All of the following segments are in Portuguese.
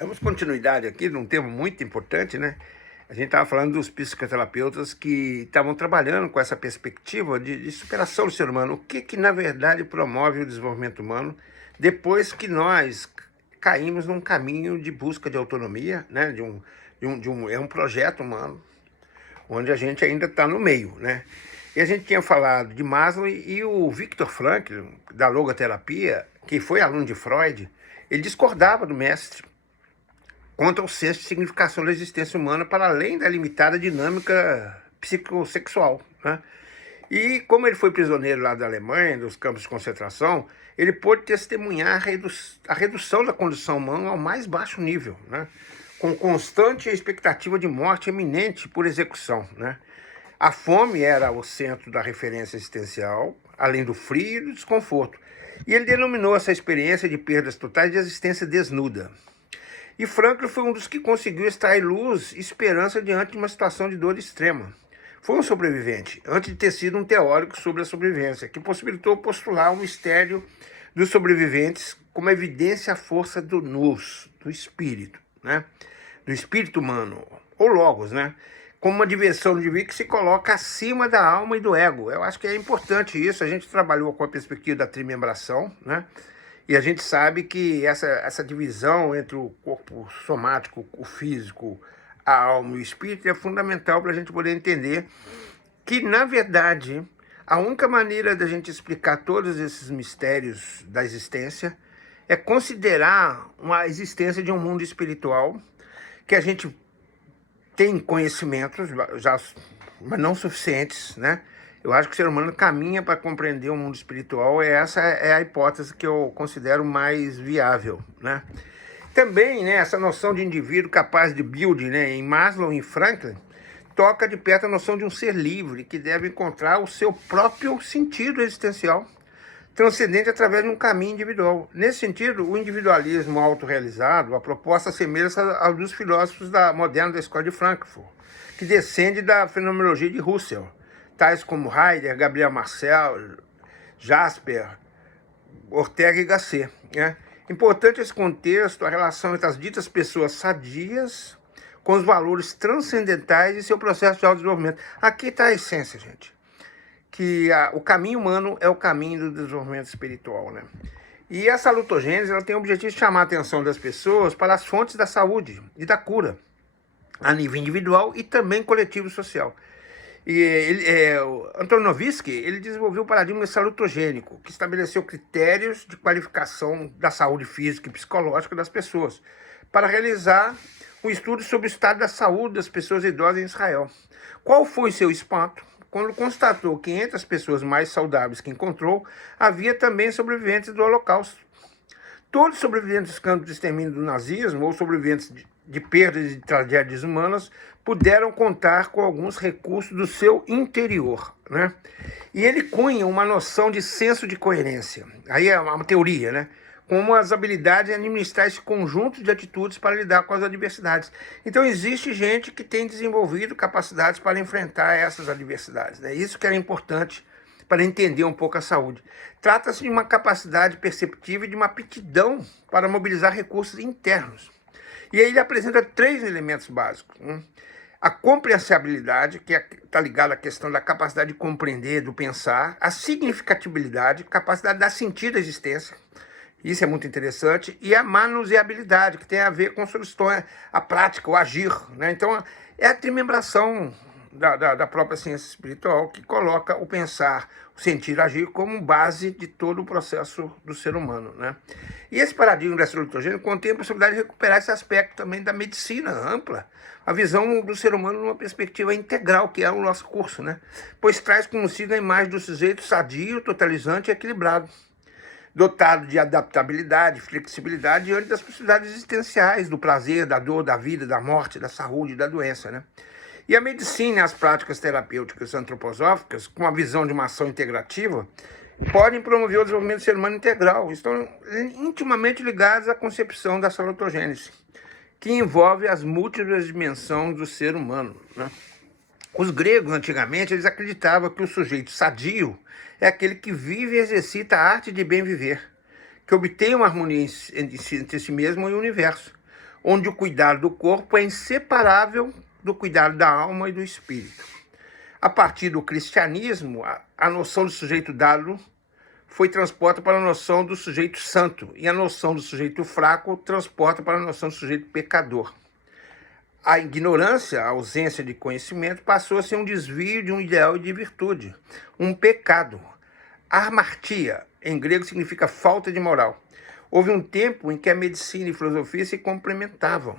Damos continuidade aqui num tema muito importante, né? A gente estava falando dos psicoterapeutas que estavam trabalhando com essa perspectiva de superação do ser humano. O que na verdade promove o desenvolvimento humano depois que nós caímos num caminho de busca de autonomia, né? É um projeto humano, onde a gente ainda está no meio, né? E a gente tinha falado de Maslow e o Viktor Frankl, da logoterapia, que foi aluno de Freud, ele discordava do mestre quanto ao senso de significação da existência humana para além da limitada dinâmica psicossexual, né? E como ele foi prisioneiro lá da Alemanha, dos campos de concentração, ele pôde testemunhar a redução da condição humana ao mais baixo nível, né? Com constante expectativa de morte iminente por execução, né? A fome era o centro da referência existencial, além do frio e do desconforto. E ele denominou essa experiência de perdas totais de existência desnuda. E Frankl foi um dos que conseguiu extrair luz e esperança diante de uma situação de dor extrema. Foi um sobrevivente, antes de ter sido um teórico sobre a sobrevivência, que possibilitou postular o mistério dos sobreviventes como evidência à força do nous, do espírito, né? Do espírito humano, ou logos, né? Como uma dimensão de vida que se coloca acima da alma e do ego. Eu acho que é importante isso. A gente trabalhou com a perspectiva da trimembração, né? E a gente sabe que essa divisão entre o corpo somático, o físico, a alma e o espírito é fundamental para a gente poder entender que, na verdade, a única maneira da gente explicar todos esses mistérios da existência é considerar uma existência de um mundo espiritual que a gente tem conhecimentos, já, mas não suficientes, né? Eu acho que o ser humano caminha para compreender o mundo espiritual, e essa é a hipótese que eu considero mais viável, né? Também, né, essa noção de indivíduo capaz de build, né, em Maslow e em Franklin, toca de perto a noção de um ser livre que deve encontrar o seu próprio sentido existencial, transcendente através de um caminho individual. Nesse sentido, o individualismo autorrealizado, a proposta assemelha-se aos dos filósofos modernos da escola de Frankfurt, que descende da fenomenologia de Russell, tais como Heidegger, Gabriel Marcel, Jasper, Ortega y Gasset, né? Importante esse contexto, a relação entre as ditas pessoas sadias com os valores transcendentais e seu processo de autodesenvolvimento. Aqui está a essência, gente. Que o caminho humano é o caminho do desenvolvimento espiritual, né? E essa salutogênese, ela tem o objetivo de chamar a atenção das pessoas para as fontes da saúde e da cura, a nível individual e também coletivo e social. E o Antonovsky, ele desenvolveu o paradigma salutogênico, que estabeleceu critérios de qualificação da saúde física e psicológica das pessoas, para realizar um estudo sobre o estado da saúde das pessoas idosas em Israel. Qual foi seu espanto quando constatou que entre as pessoas mais saudáveis que encontrou, havia também sobreviventes do Holocausto? Todos os sobreviventes dos campos de extermínio do nazismo ou sobreviventes de perdas e de tragédias humanas puderam contar com alguns recursos do seu interior, né? E ele cunha uma noção de senso de coerência. Aí é uma teoria, né? Como as habilidades em administrar esse conjunto de atitudes para lidar com as adversidades. Então existe gente que tem desenvolvido capacidades para enfrentar essas adversidades, né? Isso que era importante para entender um pouco a saúde. Trata-se de uma capacidade perceptível e de uma aptidão para mobilizar recursos internos. E aí ele apresenta 3 elementos básicos, né? A compreensibilidade, que está ligada à questão da capacidade de compreender, do pensar. A significatibilidade, capacidade de dar sentido à existência. Isso é muito interessante. E a manuseabilidade, que tem a ver com a prática, o agir, né? Então, é a trimembração da própria ciência espiritual que coloca o pensar, o sentir, o agir como base de todo o processo do ser humano, né? E esse paradigma da salutogênese contém a possibilidade de recuperar esse aspecto também da medicina ampla, a visão do ser humano numa perspectiva integral, que é o nosso curso, né? Pois traz consigo a imagem do sujeito sadio, totalizante e equilibrado, dotado de adaptabilidade, flexibilidade diante das possibilidades existenciais, do prazer, da dor, da vida, da morte, da saúde, da doença, né? E a medicina e as práticas terapêuticas antroposóficas, com a visão de uma ação integrativa, podem promover o desenvolvimento do ser humano integral. Estão intimamente ligados à concepção da salutogênese, que envolve as múltiplas dimensões do ser humano, né? Os gregos, antigamente, eles acreditavam que o sujeito sadio é aquele que vive e exercita a arte de bem viver, que obtém uma harmonia entre si mesmo e o universo. onde o cuidado do corpo é inseparável do cuidado da alma e do espírito. A partir do cristianismo, a noção do sujeito dado foi transposta para a noção do sujeito santo, e a noção do sujeito fraco transporta para a noção do sujeito pecador. A ignorância, a ausência de conhecimento, passou a ser um desvio de um ideal de virtude, um pecado. Armartia, em grego, significa falta de moral. Houve um tempo em que a medicina e a filosofia se complementavam,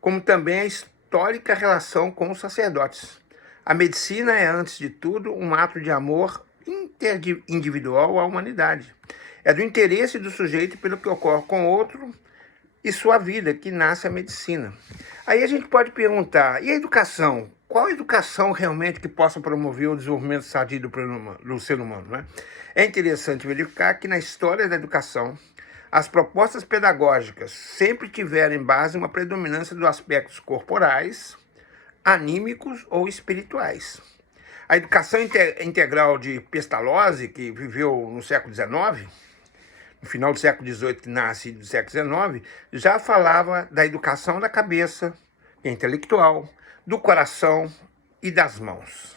como também a histórica relação com os sacerdotes. A medicina é, antes de tudo, um ato de amor interindividual à humanidade. É do interesse do sujeito pelo que ocorre com o outro e sua vida que nasce a medicina. Aí a gente pode perguntar, e a educação? Qual a educação realmente que possa promover o desenvolvimento sadio do ser humano, né? É interessante verificar que na história da educação, as propostas pedagógicas sempre tiveram em base uma predominância dos aspectos corporais, anímicos ou espirituais. A educação integral de Pestalozzi, que viveu no século XIX, no final do século XVIII, que nasce do século XIX, já falava da educação da cabeça, intelectual, do coração e das mãos.